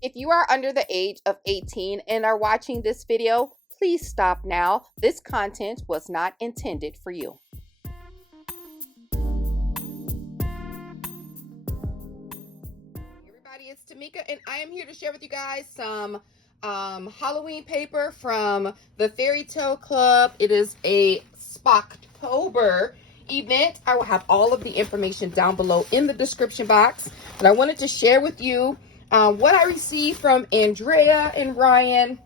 If you are under the age of 18 and are watching this video, please stop now. This content was not intended for you. Everybody, it's TMIKA and I am here to share with you guys some Halloween paper from the Fairy Tale Club. It is a Spocktober event. I will have all of the information down below in the description box. But I wanted to share with you what I received from Andrea and Ryan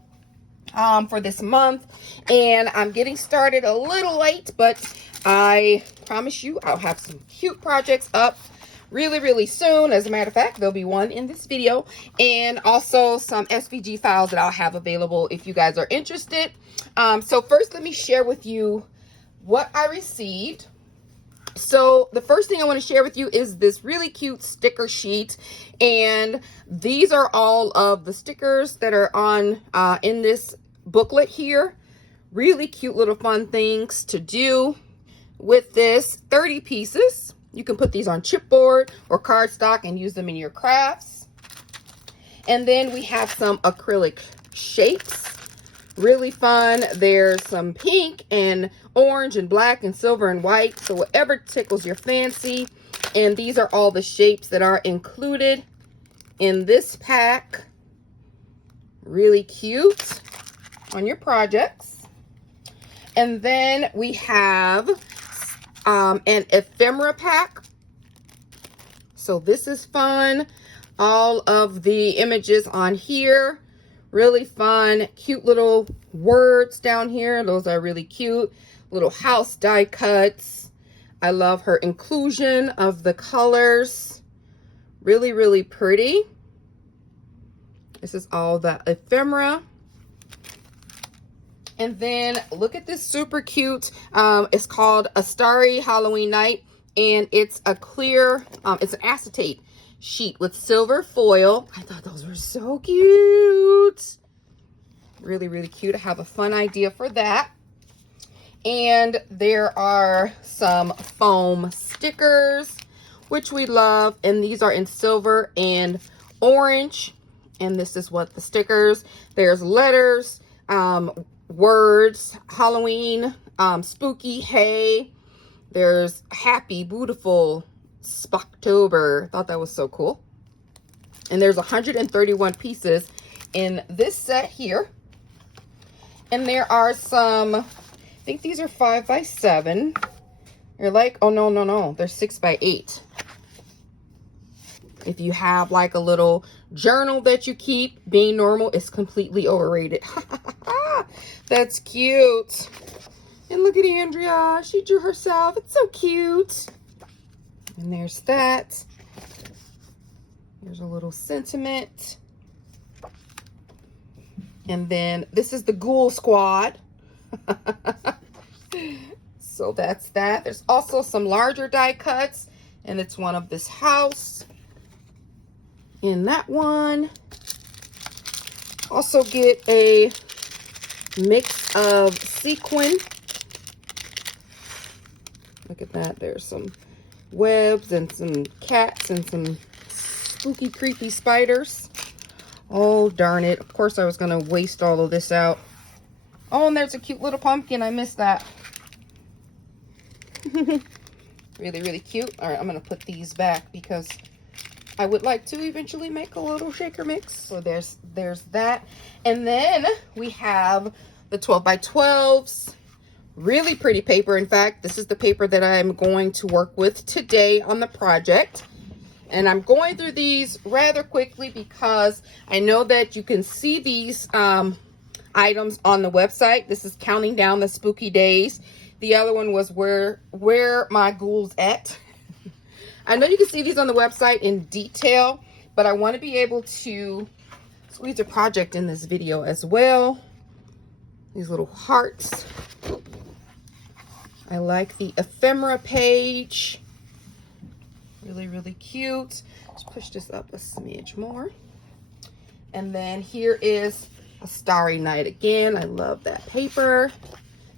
for this month. And I'm getting started a little late, but I promise you I'll have some cute projects up really soon. As a matter of fact, there'll be one in this video, and also some SVG files that I'll have available if you guys are interested. So first, let me share with you what I received. So the first thing I want to share with you is this really cute sticker sheet, and these are all of the stickers that are on in this booklet here. Really cute little fun things to do with this. 30 pieces. You can put these on chipboard or cardstock and use them in your crafts. And then we have some acrylic shapes. Really fun. There's some pink and orange and black and silver and white, so whatever tickles your fancy. And these are all the shapes that are included in this pack. Really cute on your projects. And then we have an ephemera pack. So this is fun. All of the images on here, really fun. Cute little words down here. Those are really cute. Little house die cuts. I love her inclusion of the colors. Really pretty. This is all the ephemera. And then look at this super cute. It's called A Starry Halloween Night, and it's a clear, it's an acetate sheet with silver foil. I thought those were so cute. Really cute. I have a fun idea for that. And there are some foam stickers, which we love. And these are in silver and orange. And this is what the stickers. There's letters, words, Halloween, spooky, hey. There's happy, beautiful, Spocktober. Thought that was so cool. And there's 131 pieces in this set here. And there are some, I think these are 5 by 7. They're like, oh no, they're 6 by 8. If you have like a little journal that you keep, being normal is completely overrated. That's cute. And look at Andrea. She drew herself. It's so cute. And there's that. There's a little sentiment. And then this is the Ghoul Squad. So that's that. There's also some larger die cuts. And it's one of this house. In that one. Also get a mix of sequin. Look at that. There's some webs and some cats and some spooky, creepy spiders. Oh, darn it. Of course, I was going to waste all of this out. Oh, and there's a cute little pumpkin. I missed that. Really cute. All right, I'm going to put these back because I would like to eventually make a little shaker mix. So there's that. And then we have the 12 by 12s. Really pretty paper. In fact, this is the paper that I'm going to work with today on the project. And I'm going through these rather quickly because I know that you can see these items on the website. This is Counting Down the Spooky Days. The other one was Where My Ghouls At. I know you can see these on the website in detail, but I want to be able to squeeze a project in this video as well. These little hearts. I like the ephemera page. Really cute. Let's push this up a smidge more. And then here is A Starry Night again. I love that paper.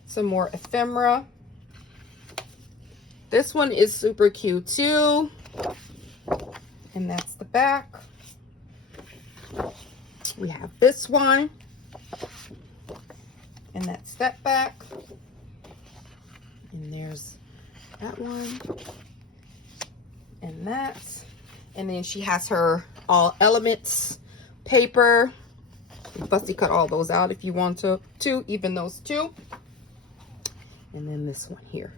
Some more ephemera. This one is super cute too. And that's the back. We have this one, and that's that back. And there's that one, and that. And then she has her all elements paper. You fussy cut all those out if you want to, even those two. And then this one here.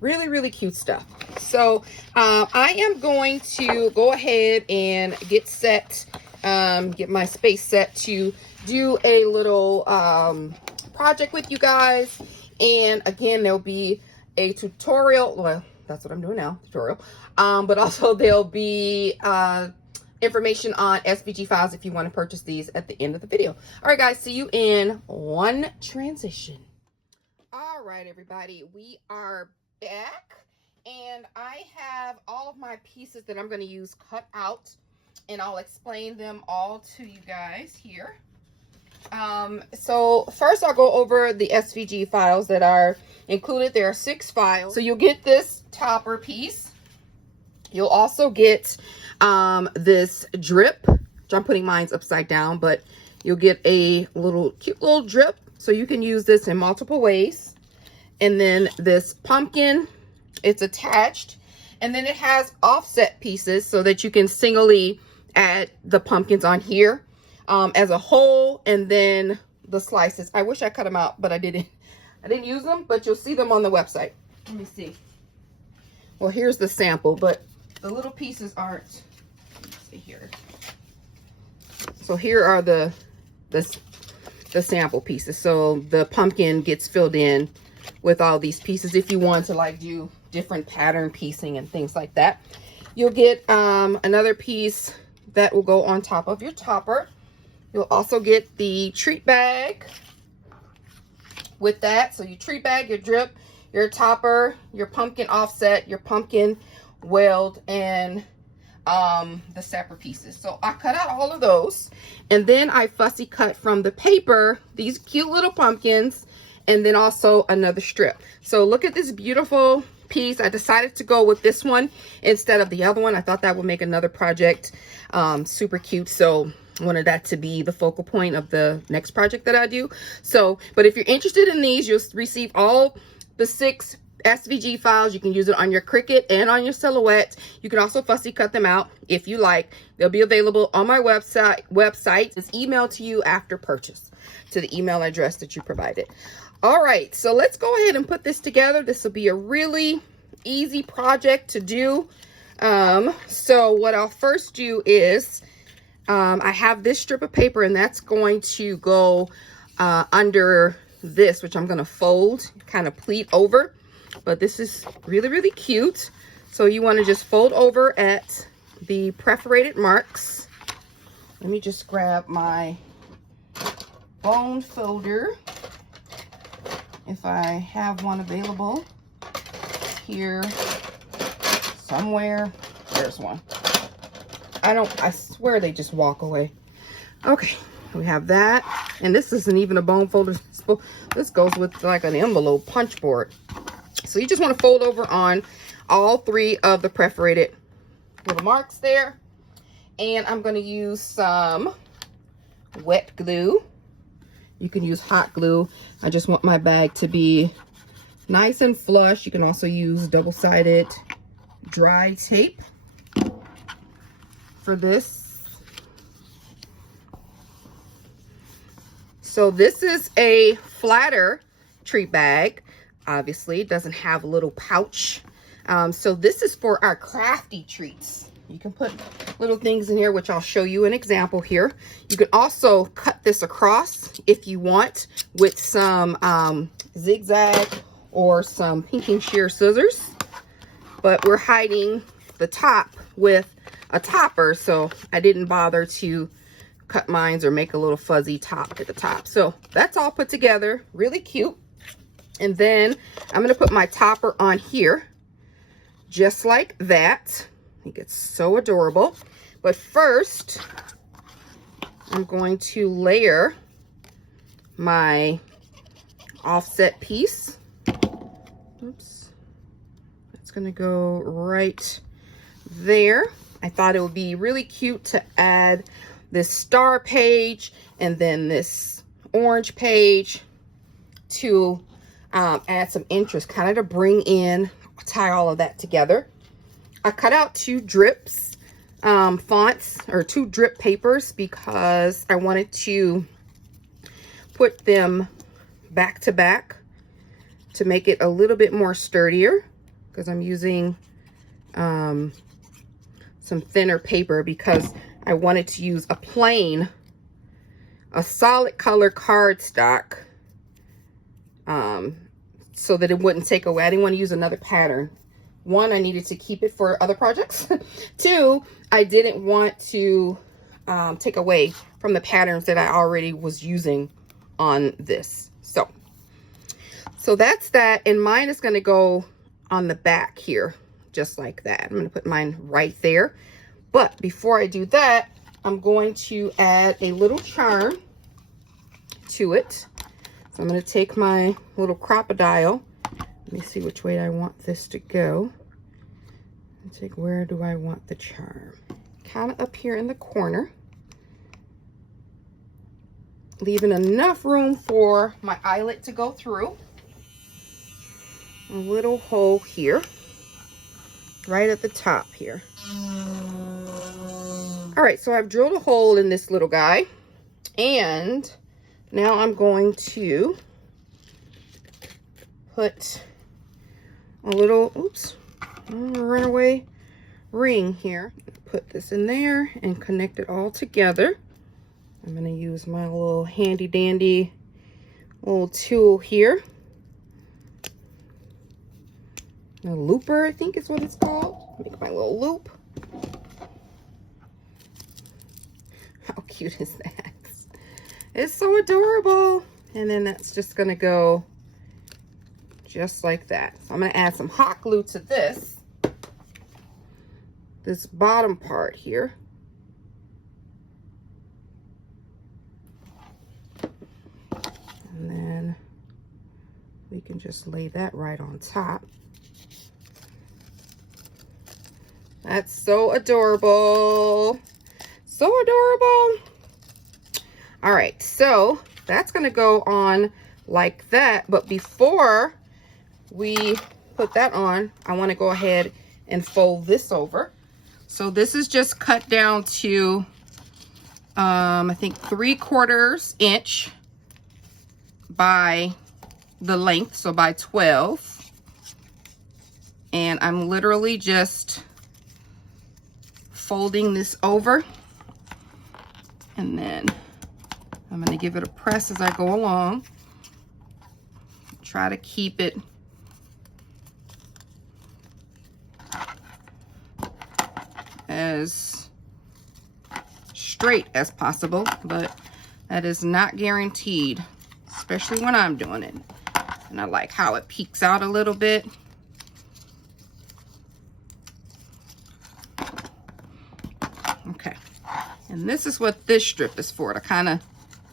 Really, really cute stuff. So I am going to go ahead and get set, get my space set to do a little project with you guys. And again, there'll be a tutorial. Well, that's what I'm doing now, tutorial. But also there'll be information on SVG files if you want to purchase these at the end of the video. All right, guys, see you in one transition. All right, everybody, we are back, and I have all of my pieces that I'm going to use cut out, and I'll explain them all to you guys here. So first I'll go over the SVG files that are included. There are 6 files. So you'll get this topper piece. You'll also get this drip, which I'm putting mine upside down, but you'll get a cute little drip. So you can use this in multiple ways. And then this pumpkin, it's attached, and then it has offset pieces so that you can singly add the pumpkins on here as a whole, and then the slices. I wish I cut them out, but I didn't use them, but you'll see them on the website. Let me see. Well, here's the sample, but the little pieces aren't. Let's see here. So here are the sample pieces. So the pumpkin gets filled in with all these pieces if you want to like do different pattern piecing and things like that. You'll get another piece that will go on top of your topper. You'll also get the treat bag with that. So your treat bag, your drip, your topper, your pumpkin offset, your pumpkin weld, and the separate pieces. So I cut out all of those, and then I fussy cut from the paper these cute little pumpkins, and then also another strip. So look at this beautiful piece. I decided to go with this one instead of the other one. I thought that would make another project super cute. So I wanted that to be the focal point of the next project that I do. So, but if you're interested in these, you'll receive all the 6 SVG files. You can use it on your Cricut and on your Silhouette. You can also fussy cut them out if you like. They'll be available on my website. It's emailed to you after purchase to the email address that you provided. All right, so let's go ahead and put this together. This will be a really easy project to do. So what I'll first do is I have this strip of paper, and that's going to go under this, which I'm going to fold, kind of pleat over. But this is really, really cute. So you want to just fold over at the perforated marks. Let me just grab my bone folder, if I have one available here somewhere. There's one. I swear they just walk away. Okay, we have that. And this isn't even a bone folder. This goes with like an envelope punch board. So you just want to fold over on all 3 of the perforated little marks there. And I'm going to use some wet glue. You can use hot glue. I just want my bag to be nice and flush. You can also use double-sided dry tape for this. So this is a flatter treat bag. Obviously, it doesn't have a little pouch. So this is for our crafty treats. You can put little things in here, which I'll show you an example here. You can also cut this across if you want with some zigzag or some pinking shear scissors. But we're hiding the top with a topper, so I didn't bother to cut mines or make a little fuzzy top at the top. So that's all put together, really cute. And then I'm going to put my topper on here, just like that. I think it's so adorable. But first, I'm going to layer my offset piece. Oops. It's going to go right there. I thought it would be really cute to add this star page and then this orange page to add some interest, kind of to bring in, tie all of that together. I cut out 2 drips fonts, or 2 drip papers, because I wanted to put them back to back to make it a little bit more sturdier, because I'm using some thinner paper, because I wanted to use a solid color cardstock, so that it wouldn't take away. I didn't want to use another pattern. 1, I needed to keep it for other projects. 2, I didn't want to take away from the patterns that I already was using on this. So that's that, and mine is going to go on the back here, just like that. I'm going to put mine right there. But before I do that, I'm going to add a little charm to it. So I'm going to take my little crocodile. Let me see which way I want this to go. And take, where do I want the charm? Kind of up here in the corner. Leaving enough room for my eyelet to go through. A little hole here. Right at the top here. All right, so I've drilled a hole in this little guy. And now I'm going to put a little, oops, runaway ring here. Put this in there and connect it all together. I'm going to use my little handy dandy little tool here. A looper, I think is what it's called. Make my little loop. How cute is that? It's so adorable. And then that's just going to go just like that. So I'm going to add some hot glue to this bottom part here. And then we can just lay that right on top. That's so adorable. So adorable. All right, so that's gonna go on like that. But before we put that on, I wanna go ahead and fold this over. So this is just cut down to, I think 3/4 inch by the length, so by 12. And I'm literally just folding this over, and then I'm going to give it a press as I go along. Try to keep it as straight as possible, but that is not guaranteed, especially when I'm doing it. And I like how it peeks out a little bit. Okay, and this is what this strip is for, to kind of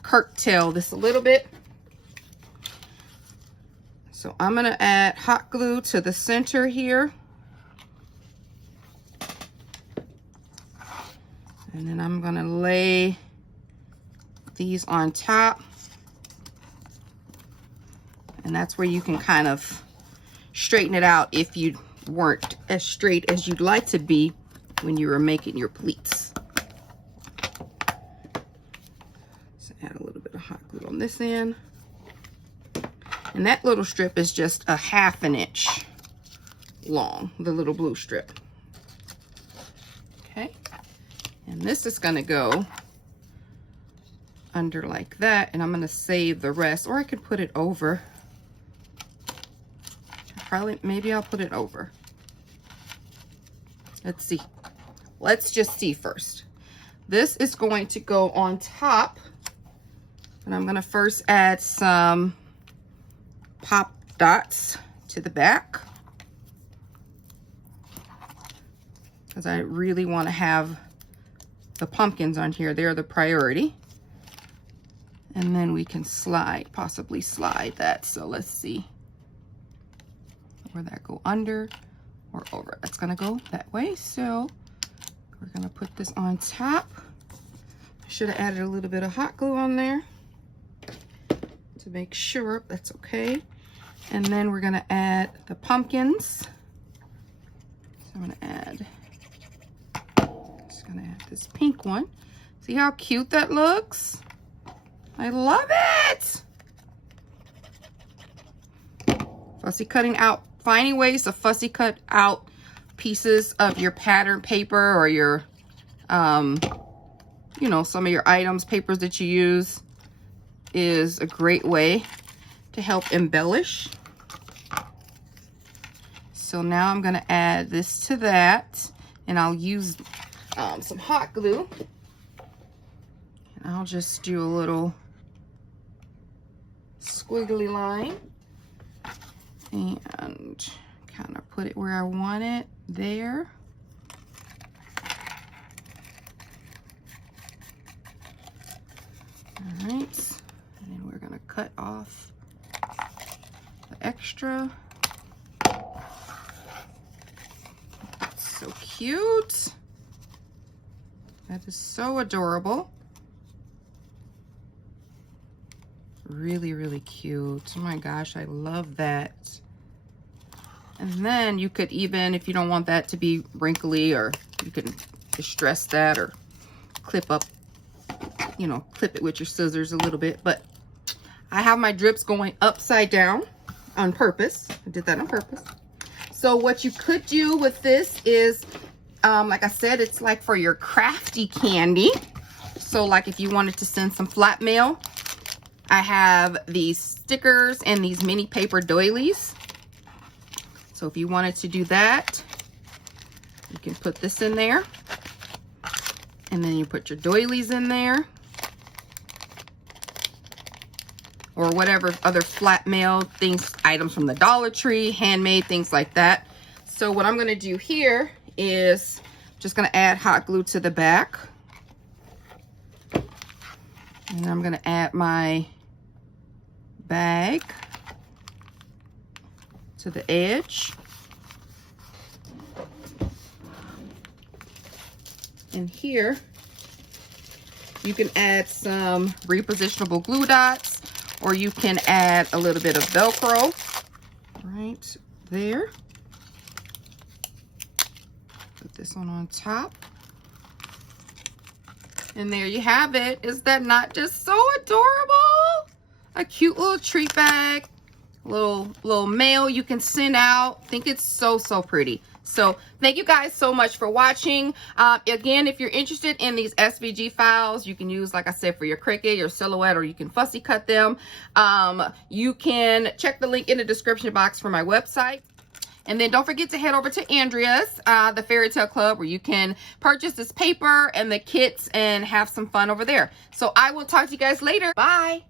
curtail this a little bit. So I'm going to add hot glue to the center here. And then I'm going to lay these on top. And that's where you can kind of straighten it out if you weren't as straight as you'd like to be when you were making your pleats. So add a little bit of hot glue on this end. And that little strip is just a 1/2 inch long, the little blue strip. Okay. And this is going to go under like that, and I'm going to save the rest, or I could put it over. Maybe I'll put it over. Let's see. Let's just see first. This is going to go on top, and I'm going to first add some pop dots to the back, because I really want to have the pumpkins on here. They're the priority. And then we can possibly slide that. So let's see. Where that go, under or over? That's gonna go that way. So We're gonna put this on top. I should have added a little bit of hot glue on there to make sure that's okay. And then we're gonna add the pumpkins. So I'm gonna add this pink one. See how cute that looks? I love it. Fussy cutting out, finding ways to fussy cut out pieces of your pattern paper or your, you know, some of your items, papers that you use is a great way to help embellish. So now I'm gonna add this to that, and I'll use some hot glue. And I'll just do a little squiggly line and kind of put it where I want it, there. All right, and then we're gonna cut off the extra. That's so cute. That is so adorable. Really, really cute. Oh my gosh, I love that. And then you could even, if you don't want that to be wrinkly, or you can distress that or clip up, you know, clip it with your scissors a little bit. But I have my drips going upside down on purpose. I did that on purpose. So what you could do with this is, like I said, it's like for your crafty candy. So like if you wanted to send some flat mail, I have these stickers and these mini paper doilies. So if you wanted to do that, you can put this in there. And then you put your doilies in there. Or whatever other flat mail things, items from the Dollar Tree, handmade, things like that. So what I'm gonna do here is just gonna add hot glue to the back. And I'm gonna add my bag to the edge. And here, you can add some repositionable glue dots, or you can add a little bit of Velcro right there. Put this one on top. And there you have it. Is that not just so adorable? A cute little treat bag, little mail you can send out. I think it's so pretty. So thank you guys so much for watching. Again, if you're interested in these SVG files, you can use, like I said, for your Cricut, your silhouette, or you can fussy cut them. You can check the link in the description box for my website. And then don't forget to head over to Andrea's, the Fairy Tale Club, where you can purchase this paper and the kits and have some fun over there. So I will talk to you guys later. Bye.